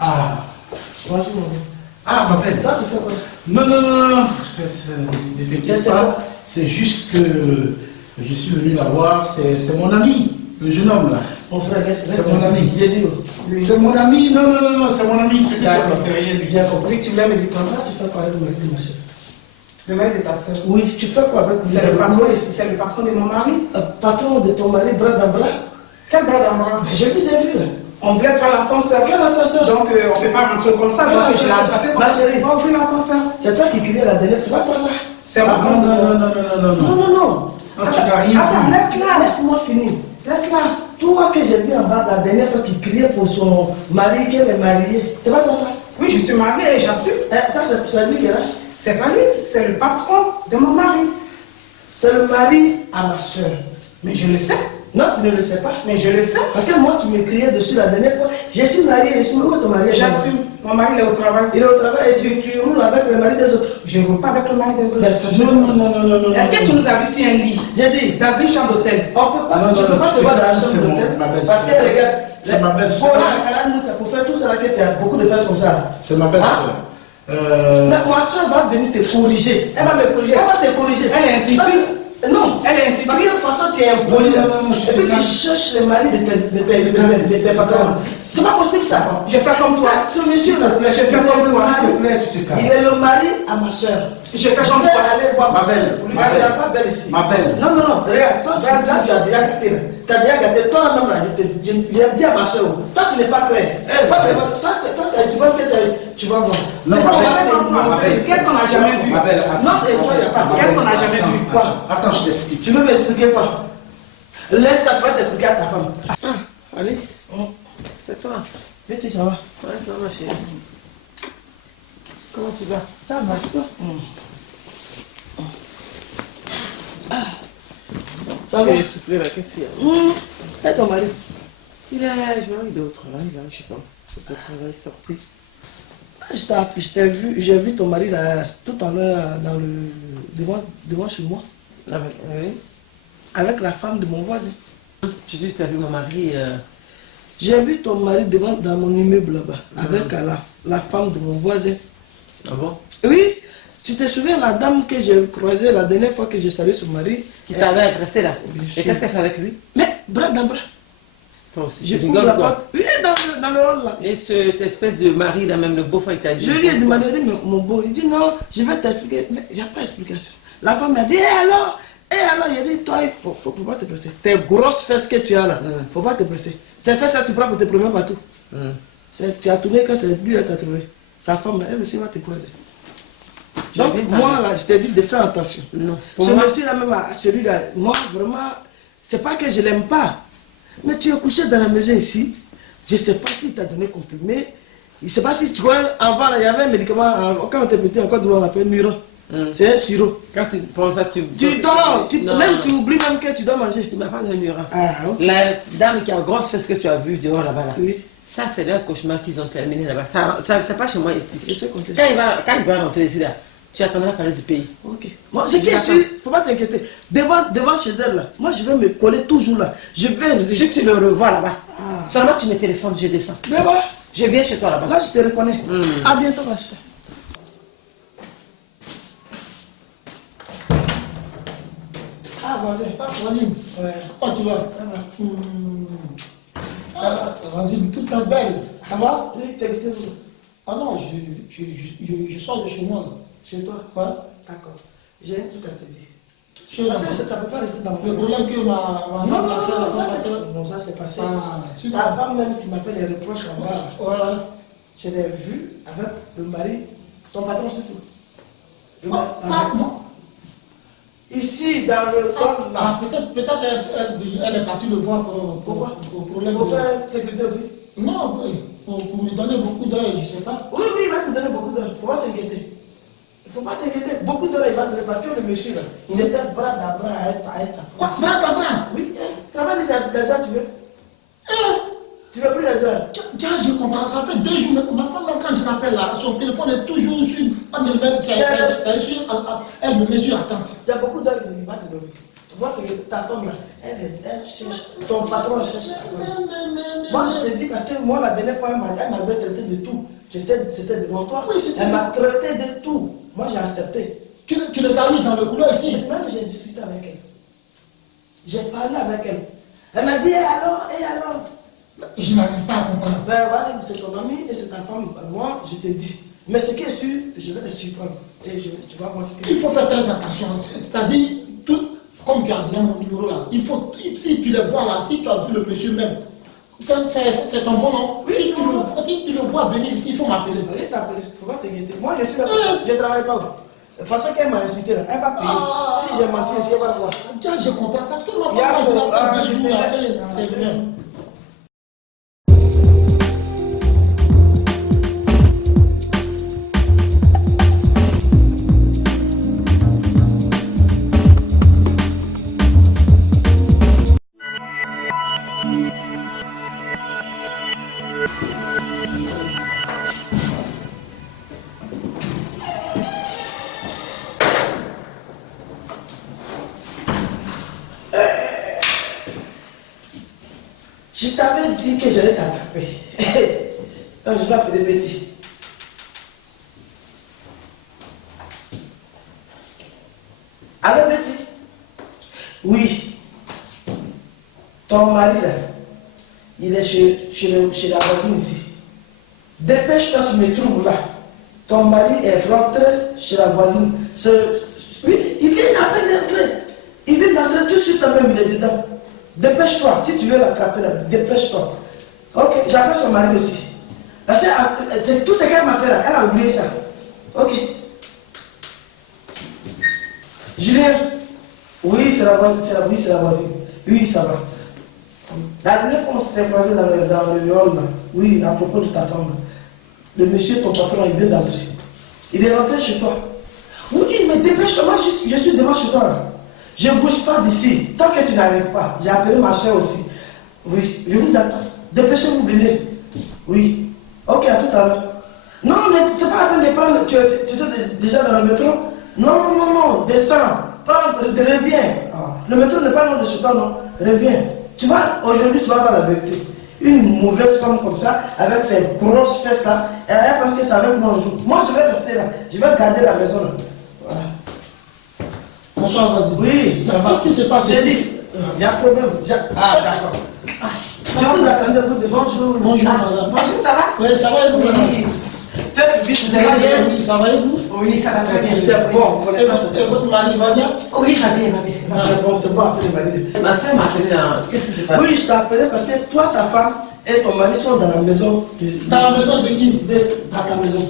Ah, Bonjour. ah, ma belle. Toi, tu fais quoi? Non, non, non, non, ne t'inquiète pas. C'est juste que je suis venu la voir, c'est mon ami, le jeune homme là. Mon frère, c'est mon ami. J'ai dit, C'est mon ami, non, non, non, non, c'est mon ami, ce que d'accord, c'est rien du tout. J'ai compris, tu voulais me dire contrat, tu fais quoi avec le mari de ma soeur? Le mari de ta soeur. Oui, tu fais quoi avec C'est le patron ici, c'est le patron de mon mari. Patron de ton mari, bras dans bras. Quel bras d'ambre? Je vous ai vu là. On voulait faire l'ascenseur. Quel ascenseur? Donc on ne peut pas rentrer comme ça. Donc je l'ai attrapé comme Ma ça. chérie, Va ouvrir l'ascenseur. c'est toi qui criais la dernière, c'est pas toi ça? C'est moi. Non, non, non, non, non, non, Non, non. non, non. Non, tu n'as rien Attends, vu. laisse-la, laisse-moi finir. Laisse-la. Toi que j'ai vu en bas la dernière fois qui criait pour son mari qu'elle est mariée, c'est pas toi ça? Oui, je suis mariée et j'assume. Ça, c'est lui qui est là. C'est pas lui, c'est le patron de mon mari. C'est le mari à ma soeur. Mais je le sais. Non, tu ne le sais pas. Mais je le sais. Parce que moi, tu me criais dessus la dernière fois. Je suis mariée, je suis où est ton mari? J'assume. Mon mari il est au travail. Il est au travail et tu roules avec le mari des autres. Je ne roule pas avec le mari des autres. Mais ça, Non, non, non, non, non, non. Est-ce que tu nous as vu sur un lit? J'ai dit, Dans une chambre d'hôtel? on peut pas, Non, je non, peux non, pas tu te voir te dans la calmes, chambre c'est d'hôtel. ma belle-sœur. Parce que regarde, C'est ma belle-sœur. Pour là, c'est pour faire tout ça là que tu as beaucoup de fesses comme ça. C'est ma belle-sœur. Mais ma soeur va venir te corriger. Elle va me corriger. Elle va te corriger. Elle est insultrice. Non. Elle est insultrice. Parce que de toute façon, tu es impoli. Non, non, non, Et puis tu cherches le mari de tes patrons. C'est pas possible ça. Je fais comme toi. Ce monsieur là, Je fais comme toi. S'il te plaît, tu te calmes. il est le mari à ma soeur. Je fais comme vais toi. aller voir Ma belle, soeur. ma Elle n'est belle. pas belle ici. Ma belle. Non, non, non. Regarde, toi, tu as déjà gâté là. Tu as déjà gâté. Toi même là, j'ai dit à ma soeur, toi tu n'es pas prêt. Toi, tu penses que tu vas voir. Non, C'est ma pas belle. vrai. Ma belle. Qu'est-ce qu'on n'a jamais vu? Ma belle, Non, et toi, il n'y a pas. Qu'est-ce qu'on n'a jamais attends, vu? Quoi? Attends, je t'explique. Tu veux m'expliquer quoi? Laisse ça, tu vas t'expliquer à ta femme. Ah, Alice, c'est toi. Betty, ça va? Ouais, ça va, ma chérie. Comment tu vas? Ça va, ça. Ça va? Tu es essoufflé là, qu'est-ce qu'il y a? Et ton mari? Il est au travail, là, je sais pas. C'est au travail sorti. Je t'ai vu, j'ai vu ton mari là, tout à l'heure devant chez moi, Ah, oui. avec la femme de mon voisin. Tu dis que tu as vu mon mari. J'ai vu ton mari dans mon immeuble là-bas, avec la femme de mon voisin. Ah bon? Oui, tu te souviens la dame que j'ai croisée la dernière fois que j'ai salué son mari? Qui t'avait agressé là? Bien Et sûr. qu'est-ce qu'elle fait avec lui? Mais bras dans bras. Toi aussi, Je tu ouvre la rigoles quoi? porte. Oui, dans le hall là. Et cette espèce de mari là, même le beau-frère, il t'a dit. Je lui ai demandé, mais mon beau, il dit non, je vais t'expliquer. Mais il n'y a pas d'explication. La femme m'a dit, et alors, il a dit, toi, il faut pas te presser. Tes grosses fesses que tu as là, il ne faut pas te presser. Ces fesses là, tu prends pour te promener partout. Tu as tourné quand c'est lui qui t'a trouvé. Sa femme là, elle aussi va te croiser. Donc, moi là, je t'ai dit de faire attention. Non. Ce monsieur-là, même celui-là, moi vraiment, c'est pas que je l'aime pas. Mais tu es couché dans la maison ici, je ne sais pas s'il t'a donné comprimé. Je ne sais pas si tu vois, avant, là, il y avait un médicament, quand on était petit, encore on l'appelle Muron. C'est un sirop. Quand tu prends ça, tu dors, Non, même non. tu oublies même que tu dois manger. Il m'a pas donné Murat. Ah, ok. La dame qui a grosse fesse que tu as vue dehors là-bas là. Oui, Ça, c'est leur cauchemar qu'ils ont terminé là-bas. Ça c'est pas chez moi ici. je sais compter. Quand il va rentrer ici là, tu attendras parler du pays. Ok. Bon, ce qui est sûr, il ne faut pas t'inquiéter. Devant chez elle là, moi je vais me coller toujours là. Je vais. Si tu le revois là-bas, Ah. seulement tu me téléphones, je descends. Mais voilà, Je viens chez toi là-bas. là je te reconnais. À bientôt, ma chère. Ah, vas-y. Ouais. Comment tu vas? Ça va. Vas-y, toute ta belle. Ça va? Oui, tu as quitté où? Ah non, je sors de chez moi. Là. Chez toi? Ouais. D'accord. J'ai un truc à te dire. Chez Parce que moi. je ne peux pas rester dans mon Le problème que ma Non, femme non, a fait, non, la ça femme a c'est fait. non, ça c'est passé. Ah, si, Ta femme même qui m'a fait des reproches en bas, Ouais. je l'ai vu avec le mari, ton patron surtout. Le Ah, mari- ah, non. Ici, dans le hall, Ah, là. peut-être elle est partie le voir Pourquoi? pour problème Pour de... faire sécurité aussi. Non, oui, pour me donner beaucoup d'heures, je ne sais pas. Oui, oui, il va te donner beaucoup d'heures. Il ne faut pas t'inquiéter. Il ne faut pas t'inquiéter. Beaucoup d'heures, il va te donner. Parce que le monsieur, là, il était bras à bras à être Quoi? Bras à bras? Oui, travaille les heures, tu veux? Tu veux plus les heures? Tiens, je comprends. Ça fait 2 jours. Ma femme, même quand je l'appelle là, son téléphone est toujours sur. Elle me met sur attente. Tu as beaucoup d'heures, il va te donner. Tu vois que ta femme, là, elle cherche. Ton patron cherche. Moi, je te dis parce que moi, la dernière fois, elle m'avait traité de tout. C'était devant toi. Oui, c'était Elle m'a traité de tout. Moi, j'ai accepté. Tu les as mis dans le couloir ici. Même j'ai discuté avec elle. J'ai parlé avec elle. Elle m'a dit, et alors? Je n'arrive pas à comprendre. Ben voilà, c'est ton ami et c'est ta femme. Moi, je te dis. Mais ce qui est sûr, je vais te surprendre. Et tu vas voir ce que... Il faut faire très attention. C'est-à-dire, comme tu as dit mon numéro là, il faut, si tu les vois là, si tu as vu le monsieur même, c'est ton bon nom. Oui, Si tu le vois venir ici, il faut m'appeler. Oui, t'appeler. Faut pas t'inquiéter. Moi, je suis là. Je ne travaille pas. De toute façon qu'elle m'a insulté là, elle va payer. Si j'ai menti aussi, elle va voir. Je comprends. Parce que moi, Bien, je bon, l'appelle je 2 jours te là, laisse. c'est bien. Je t'avais dit que j'allais t'attraper. Donc je vais appeler Betty. Allô Betty? Oui. Ton mari là, il est chez la voisine ici. Dépêche-toi, tu me trouves là. Ton mari est rentré chez la voisine. Oui, il vient d'entrer. Il vient d'entrer tout de suite même, il est dedans. Dépêche-toi, si tu veux l'attraper là, dépêche-toi. Ok, j'appelle son mari aussi. Parce que c'est tout ce qu'elle m'a fait là, elle a oublié ça. Ok. Julien, oui, c'est la voisine. Oui, ça va. La dernière fois, on s'était croisé dans le hall là. Oui, à propos de ta femme. Le monsieur, ton patron, il vient d'entrer. Il est rentré chez toi. Oui, mais dépêche-toi, moi je suis devant chez toi là. Je ne bouge pas d'ici. Tant que tu n'arrives pas, j'ai appelé ma soeur aussi. Oui, je vous attends. Dépêchez-vous, venez. Oui. Ok, à tout à l'heure. Non, mais c'est pas la peine de prendre. Tu es déjà dans le métro? Non, descends. Reviens. Ah, le métro n'est pas loin de chez toi, non? Reviens. Tu vas, aujourd'hui, tu vas voir la vérité. Une mauvaise femme comme ça, avec ses grosses fesses là, elle pense que ça avec moi un jour. Moi, je vais rester là. Je vais garder la maison là. Voilà. Bonsoir, vas-y. Oui, ça va. Qu'est-ce qui s'est passé? J'ai dit, il y a un problème. Ah, d'accord. Je vous attendais, vous de bonjour. Bonjour, madame. Bonjour, ça va? Oui, ça va et vous, madame? Faites vite, vous allez bien? Oui, ça va et vous? Oui, ça va très bien. C'est bon, Et votre mari va bien? Oui, il va bien. C'est bon, c'est bon à faire le mari. Ma soeur m'a appelé là. Qu'est-ce qui se passe? Oui, je t'ai appelé parce que toi, ta femme et ton mari sont dans la maison. Dans la maison de qui? Dans ta maison.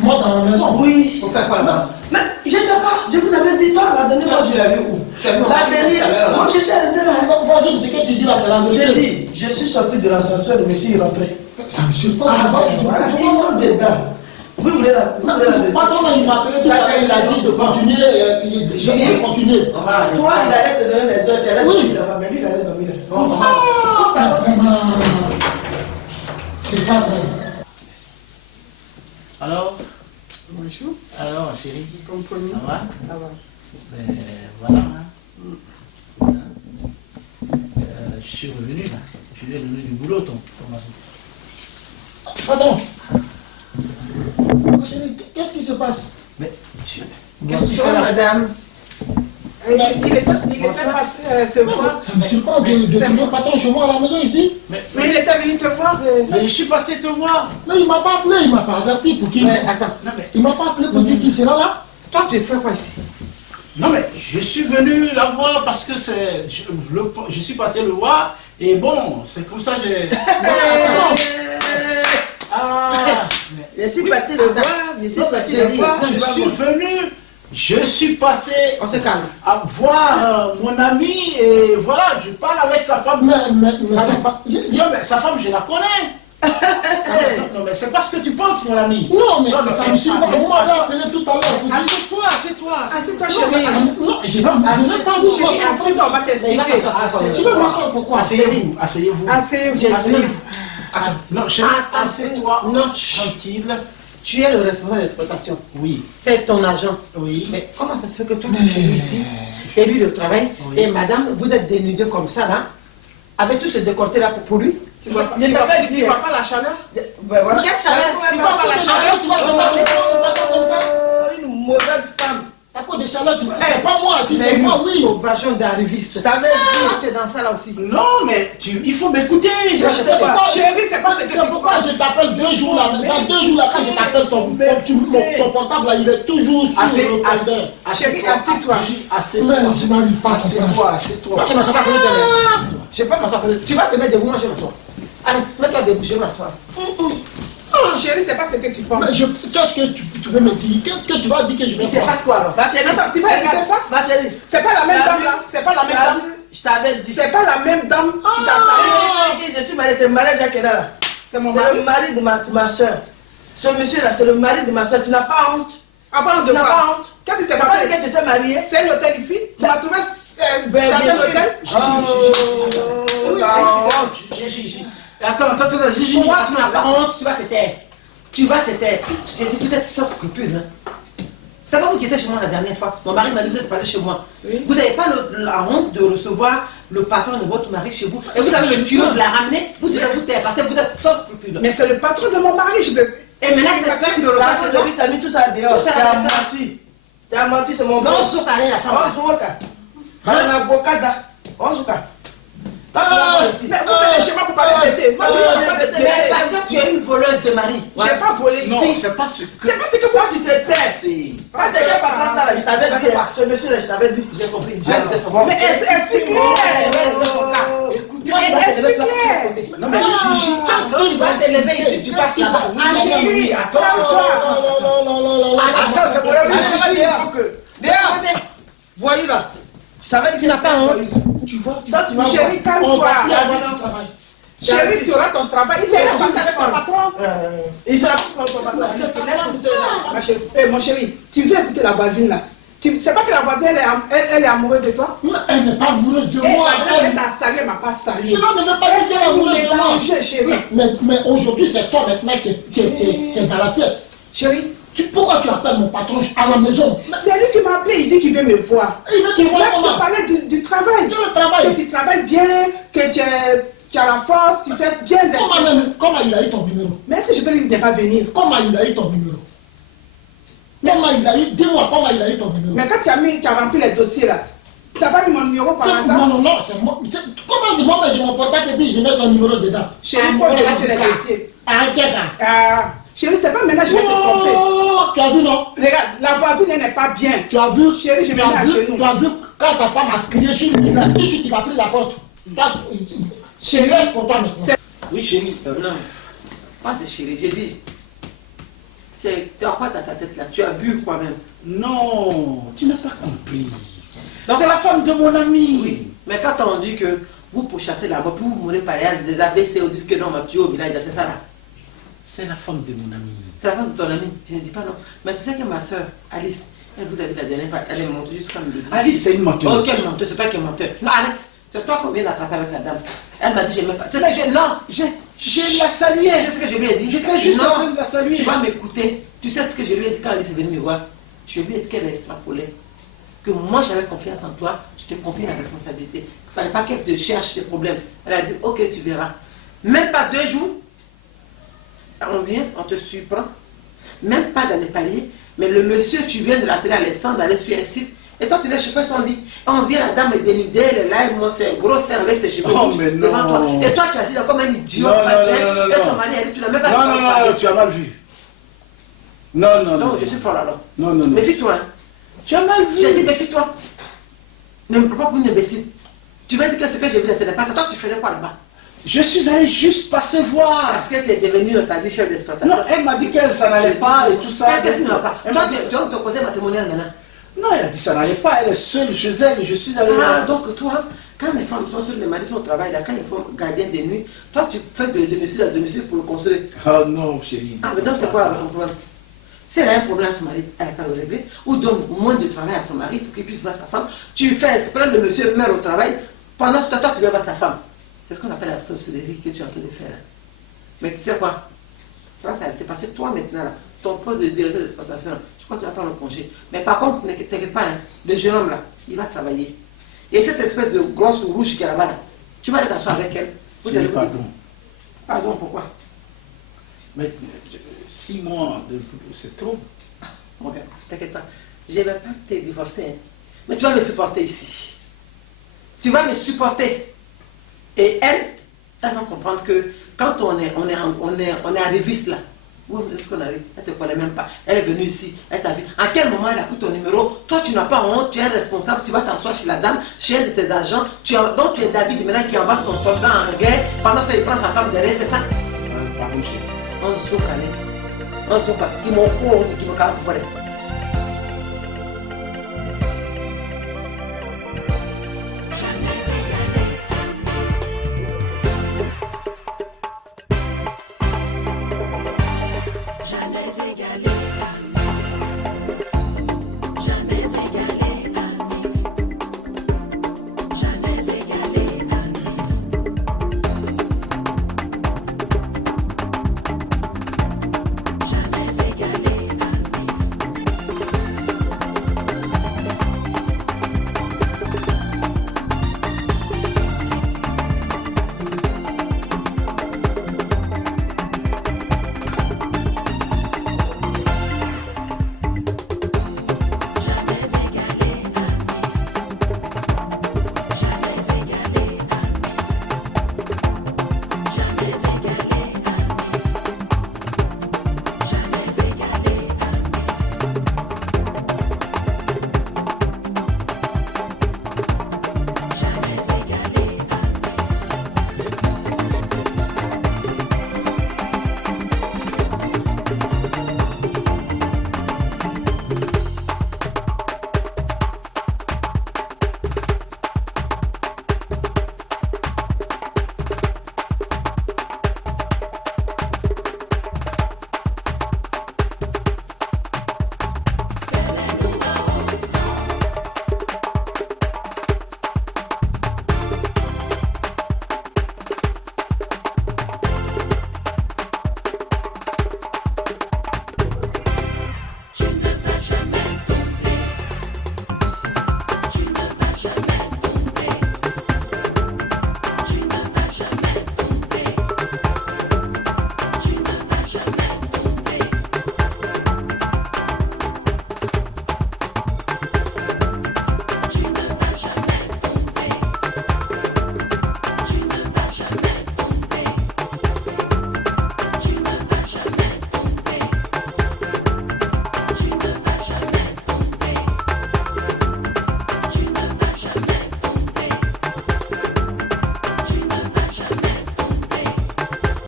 Moi, dans la maison? Oui. Pour faire quoi là-bas? Mais je sais pas, je vous avais dit, toi, la dernière fois, Tu l'as vu où? Tu as vu La dernière, moi, je suis arrêté là. Vas-y, ce que tu dis là, c'est la J'ai vérité. dit, je suis sorti de l'ascenseur, le monsieur est rentré. Ça me surprend. Voilà, ils sont dedans. Vous voulez la vérité? Patron, il m'a appelé tout à l'heure, il a dit de continuer. Je vais continuer. Toi, il allait te donner les heures, tu allais dormir là-bas, mais lui, il allait dormir. Ah, vraiment. C'est pas vrai. Alors, Bonjour. alors chérie, Comprenez. ça va? Ça va. Voilà. Voilà. Je suis revenu là. Je suis revenu du boulot, ton mari. Patron. Chérie, qu'est-ce qui se passe? Mais tu... Qu'est-ce que tu fais là? Madame. Il était passé te voir. Ça me surprend de trouver patron chez moi à la maison ici. Mais Mais il était venu te voir. je suis passé te voir. Mais il m'a pas appelé, il m'a pas averti pour qui. Attends. Non mais, Il m'a pas appelé pour dire qui sera là. Toi, tu fais quoi ici? non, mais je suis venu la voir parce que je suis passé le voir et bon, c'est comme ça que j'ai... Ah, mais Je suis parti le voir, je suis parti le voir. je suis passé On se calme. à voir mon ami et voilà, je parle avec sa femme. Mais c'est pas. Non, mais sa femme, je la connais. Non, mais c'est pas ce que tu penses, mon ami. Non, mais ça me surprend. Vous m'avez appelé tout à l'heure pour dire. Assieds-toi. Assieds-toi, Non, mais chérie. non, je n'ai pas dit Chérie, assieds-toi, on va t'expliquer. Tu veux m'asseoir pourquoi? Asseyez-vous. Asseyez-vous. Non, chérie, Attends, assieds-toi. non, Tranquille. Tu es le responsable d'exploitation. Oui. C'est ton agent. Oui. Mais comment ça se fait que toi, tu es venu ici, et lui le travail, Oui. et madame, vous êtes dénudés comme ça là, avec tout ce décorté là pour lui. Tu vois pas la chaleur? Ben voilà. Quelle chaleur? Tu vois pas la chaleur? Tu vas te parler comme ça. Une mauvaise femme. À cause des chaleurs, c'est pas moi, si c'est moi, oui. Sauvation d'arriviste. Je t'avais dit. Tu es dans ça là aussi. Non, mais il faut m'écouter. Je sais pas. Chérie, c'est pas ce que tu C'est pourquoi je t'appelle 2 jours là. Dans 2 jours là, quand je t'appelle ton portable là, il est toujours sur le répondeur. Chérie, assieds-toi. Mais je n'arrive pas à Assieds-toi, comprendre. assieds-toi. Moi, je m'assois pas à côté de toi. Je vais pas m'asseoir à côté de toi. Tu vas te mettre debout, moi je m'assois. Allez, mets-toi debout, je vais m'asseoir. Chérie, c'est pas ce que tu penses. Qu'est-ce que tu veux me dire? Qu'est-ce que tu vas dire que je vais Il se faire? passe quoi alors? Ma chérie, tu vas regarder ça? Ma chérie. C'est pas la même dame là. C'est pas la même dame. Je t'avais dit. C'est pas la même dame qui t'a salé. Je suis mariée, c'est le mari de Jacques là. C'est mon mari. C'est le mari de ma soeur. Ce monsieur là, c'est le mari de ma soeur. Tu n'as pas honte? Avant de Tu n'as pas honte? Qu'est-ce qui s'est Parce passé? que tu t'es mariée. C'est l'hôtel ici. Tu m'as trouvé dans un hôtel. Attends, Gigi. Pourquoi tu n'as pas honte? Tu vas te taire. Tu vas te taire. J'ai dit peut-être sans scrupule. C'est pas vous qui étiez chez moi la dernière fois. Mon mari m'a dit que vous êtes passé chez moi. Vous n'avez pas la honte de recevoir le patron de votre mari chez vous. Et vous avez le culot de la ramener. Vous devez vous taire parce que vous êtes sans scrupule. Mais c'est le patron de mon mari. Je peux. Et maintenant c'est toi qui le reçois chez toi. Tu as mis tout ça dehors. Tu as menti. Tu as menti, c'est mon Non, boss. on la femme. On se voit. On a bocada. On se voit. Toi, tu vas voir ici. Mais vous venez chez moi pour parler de bêter. Moi, je ne veux pas bêter. Mais Parce que tu es une voleuse de mari. j'ai pas volé. Non, Si. c'est pas ce que. C'est pas ce que toi tu te perds. Quand c'est le patron ça là, je t'avais dit. Ce monsieur là, je t'avais dit. J'ai compris. Mais explique-le. Écoutez, explique-le. Non, mais Gigi, Qu'est-ce qu'il va te lever ici? Tu passes là-bas. Ah, chérie, attends. Attends, c'est pour la vie, Gigi. Il faut que. Dehors. Voyou là. Je savais que tu n'as pas honte. Tu vois, Tu vas Chérie, on calme-toi. va plus avoir du travail. Chérie, tu auras ton travail. Il s'est passé avec ton patron. Il s'est passé ton patron. C'est ça, là, Ma chérie, mon chéri, tu veux écouter la voisine là? Tu sais pas que la voisine elle est amoureuse de toi? elle n'est pas amoureuse de moi. Elle t'a salué, elle m'a pas salué. Cela ne veut pas dire qu'elle est amoureuse de moi. Chérie. Mais aujourd'hui, c'est toi maintenant qui est dans l'assiette. Chérie, Pourquoi tu appelles mon patron à la maison? c'est lui qui m'a appelé, il dit qu'il veut me voir. Il veut te voir comment? te parler du travail. Quel travail? Que tu travailles bien, que tu as la force, tu fais bien des choses. Comment il a eu ton numéro? Mais est-ce que je peux lui dire de ne pas venir? Comment il a eu ton numéro? Comment il a eu? Dis-moi comment il a eu ton numéro. Mais quand tu as rempli les dossiers là, tu n'as pas mis mon numéro par hasard? Non, c'est moi. Comment dis-moi, mais j'ai mon portable et puis je mets ton numéro dedans? Chérie, il faut regarder les dossiers. Chérie, c'est pas maintenant que je vais te tromper. Tu as vu, non? Regarde, la voisine elle n'est pas bien. Tu as vu? Chérie, je vais à genoux. Tu as vu quand sa femme a crié sur lui, tout de suite il a pris la porte. Chérie, laisse pour toi maintenant. Oui, chérie. Non, pas de chérie, j'ai dit. Tu as quoi dans ta tête là? Tu as bu quoi même? Non, tu n'as pas compris. C'est la femme de mon ami. Oui, mais quand on dit que vous pourchassez la mort, puis vous mourrez par des ABC, on dit que non, on m'a tué au village, c'est ça là. C'est la femme de mon ami. C'est la femme de ton ami, je ne dis pas non. Mais tu sais que ma soeur, Alice, elle vous a vu la dernière fois, elle est montée jusqu'à me le dire. Alice, c'est une menteuse. Oh, quelle menteuse, c'est toi qui es menteur. Non, arrête, c'est toi qu'on vient d'attraper avec la dame. Elle m'a dit, je n'aime pas. Tu sais, Je la saluais. Tu sais ce que je lui ai dit? J'étais juste en train non, de la saluer. tu vas m'écouter. Tu sais ce que je lui ai dit quand Alice est venue me voir? Je lui ai dit qu'elle extrapolait. Que moi j'avais confiance en toi, je te confie la responsabilité. Il ne fallait pas qu'elle te cherche des problèmes. Elle a dit, ok, tu verras. Même pas 2 jours, on vient, on te surprend. Même pas dans les paliers, mais le monsieur, tu viens de l'appeler à l'instant, d'aller sur un site, et toi tu viens chauffer son lit. Et on vient, la dame est dénudée, elle est là, moi c'est gros sein avec ses cheveux rouges devant toi. Et toi tu as dit comme un idiot, et son mari a dit, tu n'as même pas Non, tu as mal vu. Non. Donc je suis fort alors. Non. Méfie-toi. Hein. Tu as mal vu. J'ai dit, méfie-toi. Ne me prends pas pour une imbécile. Tu vas dire que ce que j'ai vu, ce n'est pas ça. Toi, tu faisais quoi là-bas? Je suis allé juste passer voir. Parce que tu es devenu, on t'a dit chef d'exploitation. Non, elle m'a dit qu'elle s'en allait pas et tout ça. Qu'est-ce qui ne va pas? Toi, tu as ton conseil matrimonial maintenant. Non, elle a dit ça n'allait pas. Elle est seule chez elle. Je suis allé Ah, là. donc toi, quand les femmes sont seules, les maris sont au travail, là, quand ils font gardien de nuit, toi, tu fais de domicile à domicile pour le consoler. Oh non, chérie. Ah, mais donc c'est quoi ton problème? Si elle a un problème à son mari, elle a qu'à le régler, ou donne moins de travail à son mari pour qu'il puisse voir sa femme. Tu fais, c'est le monsieur meurt au travail, pendant ce temps, toi, tu vas voir sa femme. C'est ce qu'on appelle la sorcellerie que tu es en train de faire. Mais tu sais quoi? Ça va t'est passé toi maintenant, là. Ton poste de directeur d'exploitation, je crois que tu vas prendre le congé. Mais par contre, ne t'inquiète pas, hein, le jeune homme là, il va travailler. Et cette espèce de grosse rouge qui est là-bas, là, Tu vas aller t'asseoir avec elle. Vous Je dis allez pardon. Pardon, pourquoi? Mais 6 mois, c'est trop. Mon gars, t'inquiète pas. Je ne vais pas te divorcer. Hein. Mais tu vas me supporter ici. Tu vas me supporter. Et elle va comprendre que quand on est arriviste là, où est-ce qu'on arrive? Elle ne te connaît même pas. Elle est venue ici, elle t'a vu. En quel moment elle a pris ton numéro? Toi, tu n'as pas honte, tu es responsable, tu vas t'asseoir chez la dame, chez un de tes agents. Donc tu es David maintenant qui envoie son soldat en guerre pendant qu'il prend sa femme derrière, c'est ça? Pardon, chérie. On se calme. On se calme. Qui m'ont couru, qui me calme.